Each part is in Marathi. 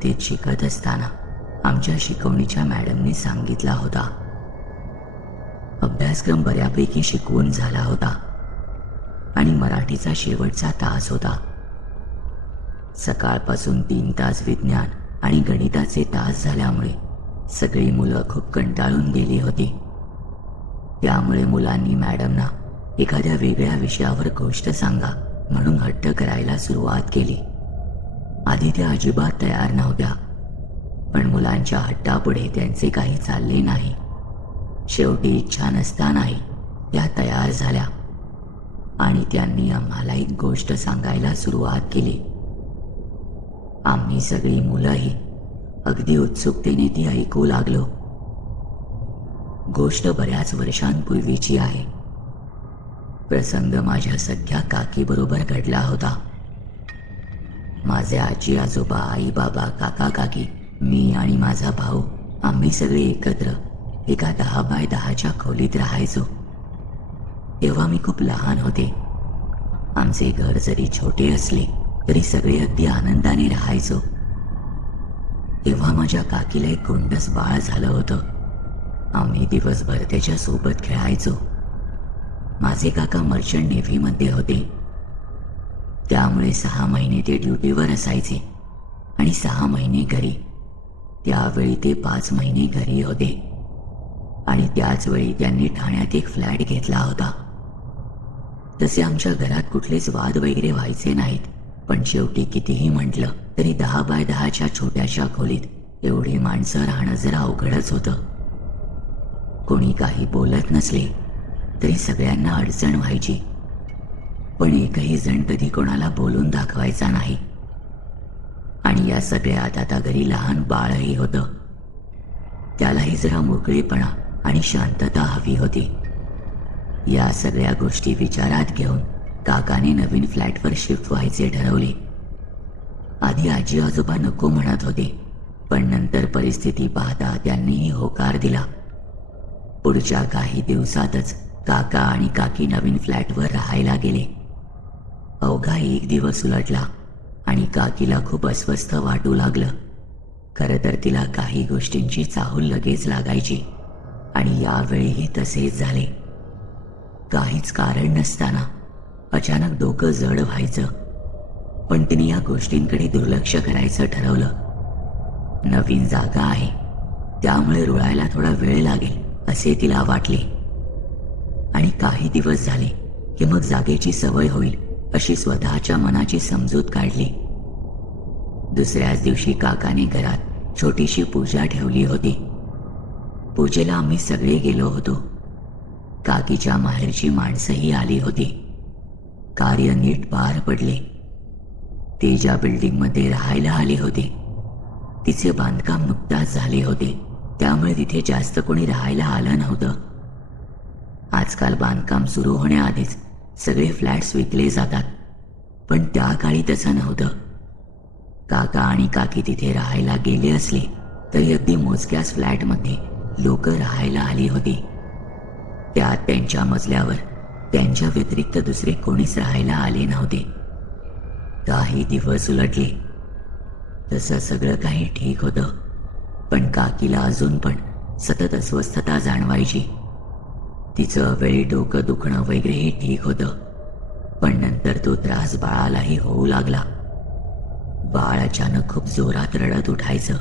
इयत्तेत शिकत असताना आमच्या शिकवणीच्या मॅडमने सांगितला होता. अभ्यासक्रम बऱ्यापैकी शिकवून झाला होता आणि मराठीचा शेवटचा तास होता. सकाळपासून 3 तास विज्ञान आणि गणिताचे तास झाल्यामुळे सगळी मुलं खूप कंटाळून गेली होती. त्यामुळे मुलांनी मॅडमना एखाद्या वेगळ्या विषयावर गोष्ट सांगा म्हणून हट्ट करायला सुरुवात केली. आधी त्या अजिबात तयार नव्हत्या, पण मुलांच्या हट्टापुढे त्यांचे काही चालले नाही. शेवटी इच्छा नसतानाही त्या तयार झाल्या आणि त्यांनी आम्हाला एक गोष्ट सांगायला सुरुवात केली. आम्ही सगळी मुलंही अगदी उत्सुकतेने ती ऐकू लागलो. गोष्ट बऱ्याच वर्षांपूर्वीची आहे. प्रसंग माझ्या सख्या काकीबरोबर घडला होता. माझे आजी आजोबा, आई बाबा, काका काकी, मी आणि माझा भाऊ आम्ही सगळे एकत्र एका 10 बाय 10च्या खोलीत राहायचो. तेव्हा मी खूप लहान होते. आमचे घर जरी छोटे असले तरी सगळे अगदी आनंदाने राहायचो. तेव्हा माझ्या काकीला एक गोंडस बाळ झालं होतं. आम्ही दिवसभर त्याच्या सोबत खेळायचो. माझे काका मर्चंट नेव्हीमध्ये होते, त्यामुळे 6 महिने ते ड्युटीवर असायचे आणि 6 महिने घरी. त्यावेळी ते 5 महिने घरी होते आणि त्याच वेळी त्यांनी ठाण्यात एक फ्लॅट घेतला होता. तसे आमच्या घरात कुठलेच वाद वगैरे व्हायचे नाहीत, पण शेवटी कितीही म्हटलं तरी 10 बाय 10च्या छोट्याशा खोलीत एवढी माणसं राहणं जरा अवघडच होतं. कोणी काही बोलत नसले तरी सगळ्यांना अडचण व्हायची, पण एकही जण कधी कोणाला बोलून दाखवायचा नाही. आणि या सगळ्यात आता घरी लहान बाळही होतं. त्यालाही जरा मोकळेपणा आणि शांतता हवी होती. या सगळ्या गोष्टी विचारात घेऊन काकाने नवीन फ्लॅटवर शिफ्ट व्हायचे ठरवले. आधी आजी आजोबा नको म्हणत होते, पण नंतर परिस्थिती पाहता त्यांनीही होकार दिला. पुढच्या काही दिवसातच काका आणि काकी नवीन फ्लॅटवर राहायला गेले. अवघा 1 दिवस उलटला आणि काकीला खूप अस्वस्थ वाटू लागलं. खरं तर तिला काही गोष्टींची चाहूल लगेच लागायची आणि यावेळीही तसेच झाले. काहीच कारण नसताना अचानक डोकं जड व्हायचं, पण तिने या गोष्टींकडे दुर्लक्ष करायचं ठरवलं. नवीन जागा आहे, त्यामुळे रुळायला थोडा वेळ लागेल असे तिला वाटले आणि काही दिवस झाले की मग जागेची सवय होईल अशी स्वतःच्या मनाची समजूत काढली. दुसऱ्याच दिवशी काकाने घरात छोटीशी पूजा ठेवली होती. पूजेला आम्ही सगळे गेलो होतो. काकीच्या माहेरची माणसंही आली होती. कार्य नीट पार पडले. ते ज्या बिल्डिंगमध्ये राहायला आले होते तिचे बांधकाम नुकताच झाले होते, त्यामुळे तिथे जास्त कोणी राहायला आलं नव्हतं. आजकाल बांधकाम सुरू होण्याआधीच सगळे फ्लॅट्स विकले जातात, पण त्या काळी तसं नव्हतं. काका आणि काकी तिथे राहायला गेले असले तरी अगदी मोजक्याच फ्लॅटमध्ये लोक राहायला आली होती. त्यात त्यांच्या मजल्यावर त्यांच्या व्यतिरिक्त दुसरे कोणीच राहायला आले नव्हते. काही दिवस उलटले. तसं सगळं काही ठीक होतं, पण काकीला अजून पण सतत अस्वस्थता जाणवायची. तिचं वेळी डोकं दुखणं वगैरेही ठीक होतं, पण नंतर तो त्रास बाळालाही होऊ लागला. बाळ अचानक खूप जोरात रडत उठायचं,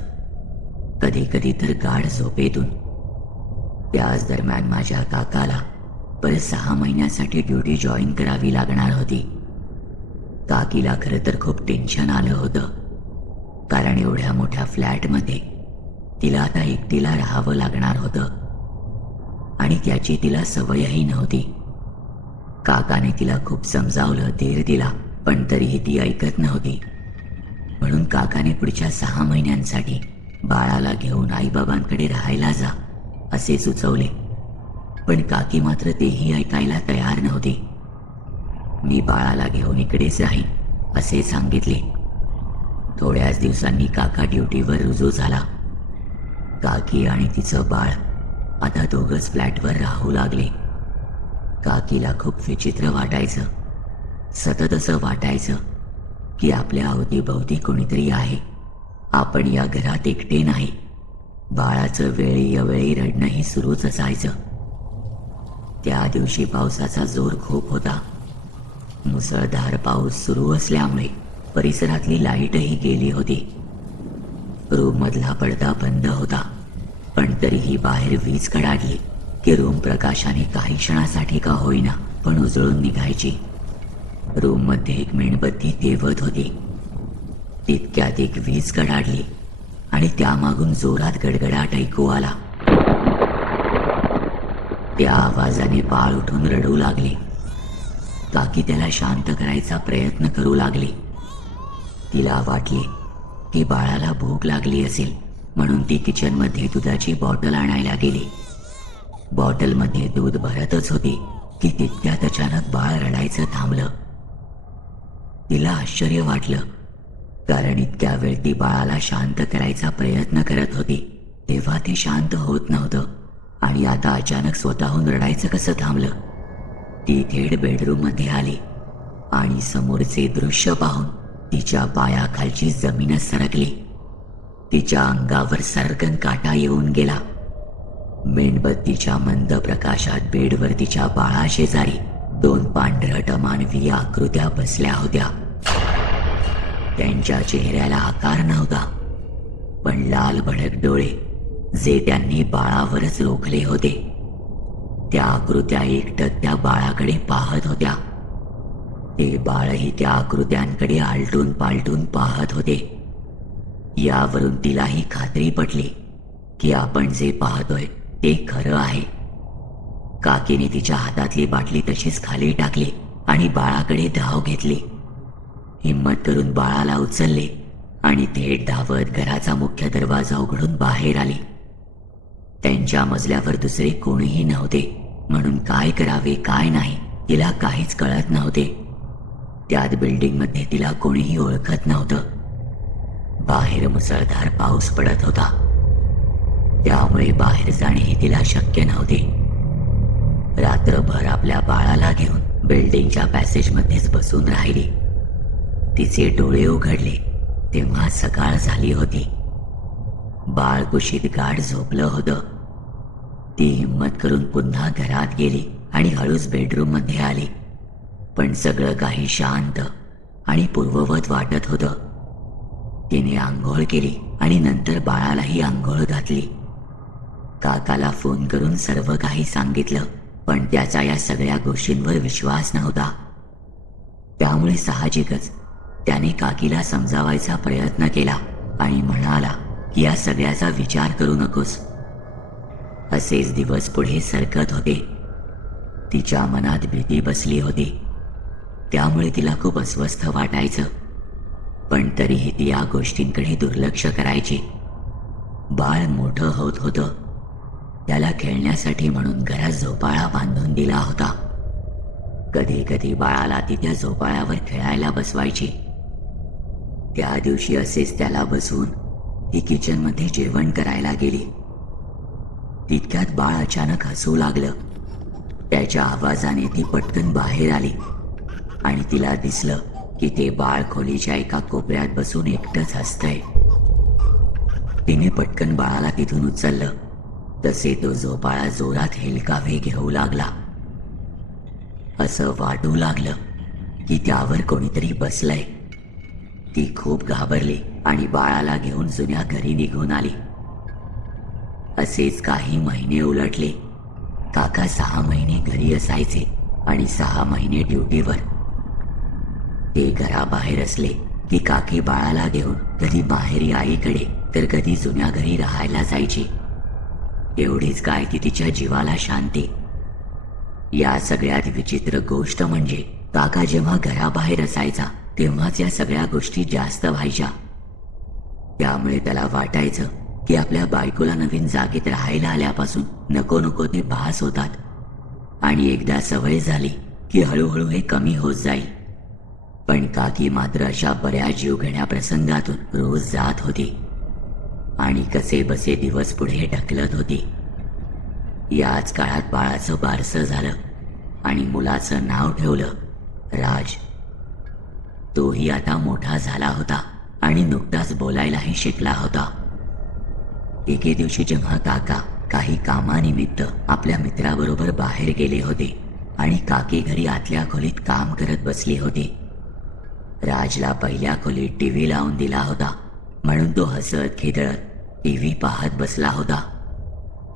कधी कधी तर गाढ झोपेतून. त्याच दरम्यान माझ्या काकाला परत 6 महिन्यासाठी ड्युटी जॉईन करावी लागणार होती. काकीला खरं तर खूप टेन्शन आलं होतं, कारण एवढ्या मोठ्या फ्लॅटमध्ये तिला आता एकटीला राहावं लागणार होतं आणि त्याची तिला सवयही नव्हती. काकाने तिला खूप समजावलं, धीर दिला, पण तरीही ती ऐकत नव्हती. म्हणून काकाने पुढच्या 6 महिन्यांसाठी बाळाला घेऊन आईबाबांकडे राहायला जा असे सुचवले, पण काकी मात्र तेही ऐकायला तयार नव्हती. मी बाळाला घेऊन इकडेच राहीन असे सांगितले. थोड्याच दिवसांनी काका ड्युटीवर रुजू झाला. काकी आणि तिचं बाळ आता दोघंच फ्लॅटवर राहू लागले. काकीला खूप विचित्र वाटायचं. सतत असं वाटायचं की आपल्या अवतीभवती कोणीतरी आहे आपण या घरात एकटे नाही. बाळाचं वेळी अवेळी रडणंही सुरूच असायचं. त्या दिवशी पावसाचा जोर खूप होता. मुसळधार पाऊस सुरू असल्यामुळे परिसरातली लाईटही गेली होती. रूममधला पडदा बंद होता, पण तरीही बाहेर वीज कडाडली की रूम प्रकाशाने काही क्षणासाठी का होईना पण उजळून निघायची. रूममध्ये एक मेणबत्ती तेवत होती. तितक्यात एक वीज कडाडली आणि त्यामागून जोरात गडगडाट ऐकू आला. त्या आवाजाने बाळ उठून रडू लागले. काकी त्याला शांत करायचा प्रयत्न करू लागली. तिला वाटले की बाळाला भूक लागली असेल, म्हणून ती किचनमध्ये दुधाची बॉटल आणायला गेली. बॉटलमध्ये दूध भरतच होती की तितक्यात अचानक बाळ रडायचं थांबलं. तिला आश्चर्य वाटलं, कारण इतक्या वेळ ती बाळाला शांत करायचा प्रयत्न करत होती तेव्हा ते शांत होत नव्हतं, आणि आता अचानक स्वतःहून रडायचं कसं थांबलं. ती थेट बेडरूम मध्ये आली आणि समोरचे दृश्य पाहून तिच्या पायाखालची जमीनच सरकली. तिच्या अंगावर सरकन काटा येऊन गेला. मेणबत्तीच्या मंद प्रकाशात बेडवर तिच्या बाळाशेजारी 2 पांढरट मानवी आकृत्या बसल्या होत्या. त्यांच्या चेहऱ्याला आकार नव्हता, पण लाल भडक डोळे जे त्यांनी बाळावरच रोखले होते. त्या आकृत्या एकटक त्या बाळाकडे पाहत होत्या. ते बाळही त्या आकृत्यांकडे आलटून पालटून पाहत होते. यावरून तिलाही खात्री पटली की आपण जे पाहतोय ते खरं आहे. काकीने तिच्या हातातली बाटली तशीच खाली टाकली आणि बाळाकडे धाव घेतली. हिम्मत करून बाळाला उचलले आणि थेट धावत घराचा मुख्य दरवाजा उघडून बाहेर आली. त्यांच्या मजल्यावर दुसरे कोणीही नव्हते, म्हणून काय करावे काय नाही तिला काहीच कळत नव्हते. त्यात बिल्डिंगमध्ये तिला कोणीही ओळखत नव्हतं. बाहेर मुसळधार पाऊस पडत होता, त्यामुळे बाहेर जाणेही तिला शक्य नव्हते. रात्रभर आपल्या बाळाला घेऊन बिल्डिंगच्या पॅसेजमध्येच बसून राहिली. तिचे डोळे उघडले तेव्हा सकाळ झाली होती. बाळ कुशीत गाढ झोपलं होतं. ती हिम्मत करून पुन्हा घरात गेली आणि हळूच बेडरूम मध्ये आली, पण सगळं काही शांत आणि पूर्ववत वाटत होतं. तिने आंघोळ केली आणि नंतर बाळालाही आंघोळ घातली. काकाला फोन करून सर्व काही सांगितलं, पण त्याचा या सगळ्या गोष्टींवर विश्वास नव्हता. त्यामुळे साहजिकच त्याने काकीला समजावायचा प्रयत्न केला आणि म्हणाला की या सगळ्याचा विचार करू नकोस. असेच दिवस पुढे सरकत होते. तिच्या मनात भीती बसली होती, त्यामुळे तिला खूप अस्वस्थ वाटायचं, पण तरीही ती या गोष्टींकडे दुर्लक्ष करायची. बाळ मोठं होत होतं. त्याला खेळण्यासाठी म्हणून घरात झोपाळा बांधून दिला होता. कधी कधी बाळाला ती त्या झोपाळ्यावर खेळायला बसवायची. त्या दिवशी असेच त्याला बसवून ती किचनमध्ये जेवण करायला गेली. तितक्यात बाळ अचानक हसू लागलं. त्याच्या आवाजाने ती पटकन बाहेर आली आणि तिला दिसलं की ते बाळ खोलीच्या एका कोपऱ्यात बसून एकटंच हसतंय. तिने पटकन बाळाला तिथून उचललं, तसे तो झोपाळा जोरात हेलकावे घेऊ लागला. असं वाटू लागलं की त्यावर कोणीतरी बसलंय. ती खूप घाबरली आणि बाळाला घेऊन जुन्या घरी निघून आली. असेच काही महिने उलटले. काका 6 महिने घरी असायचे आणि 6 महिने ड्युटीवर. ते घराबाहेर असले की काकी बाळाला घेऊन कधी माहेरी आईकडे तर कधी जुन्या घरी राहायला जायची. एवढीच काय ती तिच्या जीवाला शांती. या सगळ्यात विचित्र गोष्ट म्हणजे काका जेव्हा घराबाहेर असायचा तेव्हाच या सगळ्या गोष्टी जास्त व्हायच्या. त्यामुळे त्याला वाटायचं की आपल्या बायकोला नवीन जागेत राहायला आल्यापासून नको नको ते भास होतात, आणि एकदा सवय झाली की हळूहळू हे कमी होत जाईल. पण काकी मात्र अशा बऱ्याच जीवघेण्या प्रसंगातून रोज जात होती आणि कसे बसे दिवस पुढे ढकलत होती. याच काळात बाळाचं बारसं झालं आणि मुलाचं नाव ठेवलं राज. तोही आता मोठा झाला होता आणि नुकताच बोलायलाही शिकला होता. एके दिवशी जेव्हा काका काही कामानिमित्त आपल्या मित्राबरोबर बाहेर गेले होते आणि काकी घरी आतल्या खोलीत काम करत बसली होती. राजला पहिल्या खोलीत टीव्ही लावून दिला होता, म्हणून तो हसत खेदळत टीव्ही पाहत बसला होता.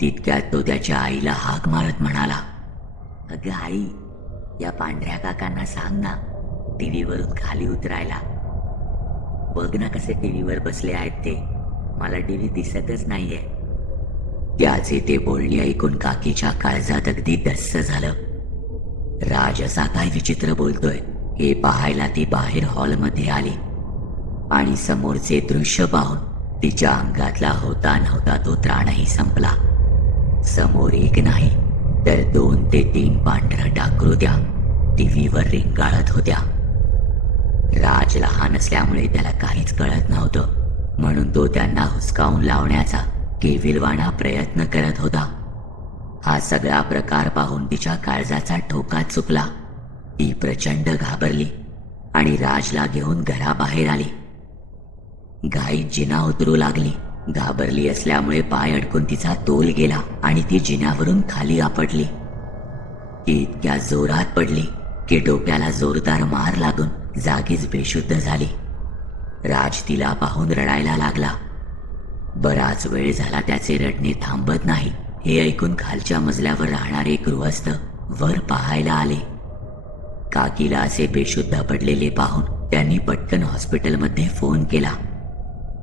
तितक्यात तो त्याच्या आईला हाक मारत म्हणाला, "अगं आई, या पांढऱ्या काकांना सांग ना टीव्हीवरून खाली उतरायला. बघ ना कसे टीव्हीवर बसले आहेत ते, मला टीव्ही दिसतच नाहीये." त्याचे ते बोलणे ऐकून काकीच्या काळजात अगदी धस्स झालं. राज असा काय विचित्र बोलतोय हे पाहायला ती बाहेर हॉलमध्ये आली आणि समोरचे दृश्य पाहून तिच्या अंगातला होता नव्हता तो त्राणही संपला. समोर एक नाही तर 2 ते 3 पांढऱ्या टाकरूत्या टीव्हीवर रिंगाळत होत्या. राज लहान असल्यामुळे त्याला काहीच कळत नव्हतं, म्हणून तो त्यांना हुसकावून लावण्याचा केविलवाणा प्रयत्न करत होता. हा सगळा प्रकार पाहून तिच्या काळजाचा ठोका चुकला. ती प्रचंड घाबरली आणि राजला घेऊन घराबाहेर आली. घाईत जिना उतरू लागली. घाबरली असल्यामुळे पाय अडकून तिचा तोल गेला आणि ती जिन्यावरून खाली आपटली. ती इतक्या जोरात पडली की डोक्याला जोरदार मार लागून जागीच बेशुद्ध झाली. राज तिला पाहून रडायला लागला. बराच वेळ झाला त्याचे रडणे थांबत नाही हे ऐकून खालच्या मजल्यावर राहणारे गृहस्थ वर पाहायला आले. काकीला असे बेशुद्ध पडलेले पाहून त्यांनी पटकन हॉस्पिटलमध्ये फोन केला.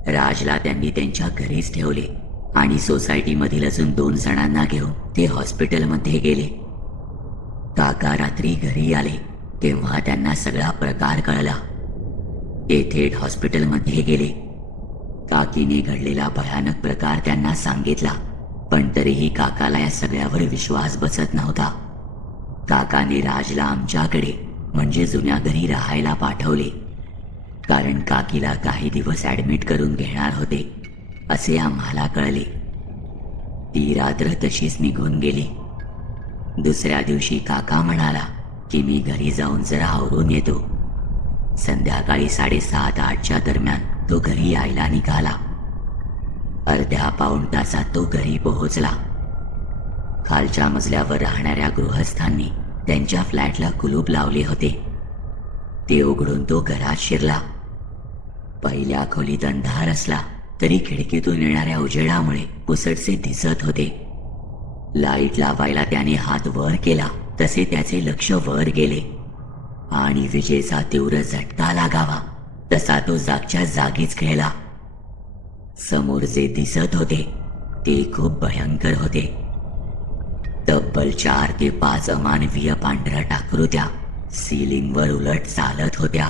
राजला त्यांनी त्यांच्या घरीच ठेवले आणि सोसायटीमधील अजून 2 जणांना घेऊन ते हॉस्पिटलमध्ये गेले. काका रात्री घरी आले तेव्हा त्यांना सगळा प्रकार कळला. ते थेट हॉस्पिटलमध्ये गेले. काकीने घडलेला भयानक प्रकार त्यांना सांगितला, पण तरीही काकाला या सगळ्यावर विश्वास बसत नव्हता. काकाने राजला आमच्याकडे म्हणजे जुन्या घरी राहायला पाठवले, कारण काकीला काही दिवस ऍडमिट करून घेणार होते असे आम्हाला कळले. ती रात्र तशीच निघून गेली. दुसऱ्या दिवशी काका म्हणाला की मी घरी जाऊन जरा आवरून येतो. संध्याकाळी 7:30-8च्या दरम्यान तो घरी यायला निघाला. अर्ध्या पाऊण तासात तो घरी पोहोचला. खालच्या मजल्यावर राहणाऱ्या गृहस्थांनी त्यांच्या फ्लॅटला कुलूप लावले होते. ते उघडून तो घरात शिरला. पहिल्या खोलीत अंधार असला तरी खिडकीतून येणाऱ्या उजेडामुळे पुसटसे दिसत होते. लाईट लावायला त्याने हात वर केला तसे त्याचे लक्ष वर गेले आणि विजेचा तीव्र झटका लागावा तसा तो जागच्या जागीच खेळला. समोर जे दिसत होते ते खूप भयंकर होते. तब्बल 4 ते 5 अमानवीय पांढऱ्या टाकरूत्या सिलिंगवर उलट चालत होत्या.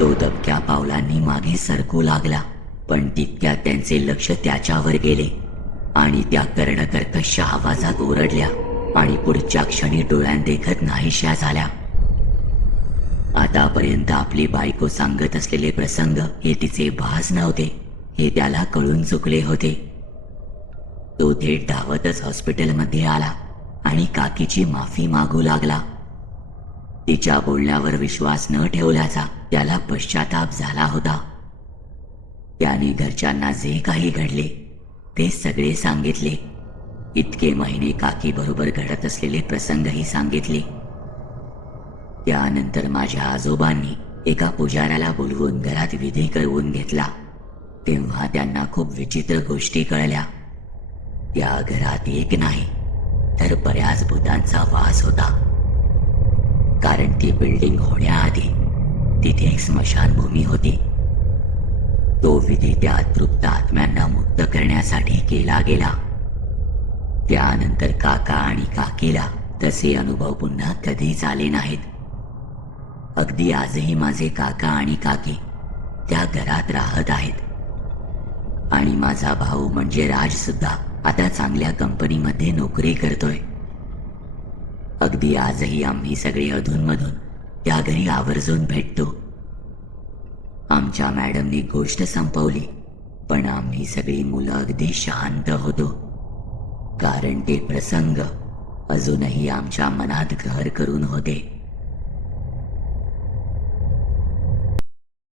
तो दबक्या पावलांनी मागे सरकू लागला, पण तितक्यात त्यांचे लक्ष त्याच्यावर गेले आणि त्या कर्णकर्कश आवाजात ओरडल्या आणि पुढच्या क्षणी डोळ्यात देखत नाहीशा झाल्या. आतापर्यंत आपली बायको सांगत असलेले प्रसंग हे तिचे भास नव्हते हे त्याला कळून चुकले होते. तो थेट धावतच हॉस्पिटलमध्ये आला आणि काकीची माफी मागू लागला. तिच्या बोलण्यावर विश्वास न ठेवल्याचा त्याला पश्चाताप झाला होता. त्याने घरच्यांना जे काही घडले ते सगळे सांगितले. इतके महिने काकी बरोबर घडत असलेले प्रसंगही सांगितले. त्यानंतर माझ्या आजोबांनी एका पुजाऱ्याला बोलवून घरात विधी करवून घेतला. तेव्हा त्यांना खूप विचित्र गोष्टी कळल्या. त्या घरात एक नाही तर बऱ्याच भूतांचा वास होता. कारण ती बिल्डिंग होण्याआधी तिथे एक स्मशानभूमी होती. तो विधी त्या तृप्त आत्म्यांना मुक्त करण्यासाठी केला गेला. त्यानंतर काका आणि काकीला तसे अनुभव पुन्हा कधीच आले नाहीत. अगदी आजही माझे काका आणि काकी त्या घरात राहत आहेत आणि माझा भाऊ म्हणजे राज सुद्धा आता चांगल्या कंपनीमध्ये नोकरी करतोय. अगदी आजही आम्ही सगळे अधूनमधून त्या घरी आवर्जून भेटतो. आमच्या मॅडमनी गोष्ट संपवली, पण आम्ही सगळी मुलं अगदी शांत होतो, कारण ते प्रसंग अजूनही आमच्या मनात घर करून होते.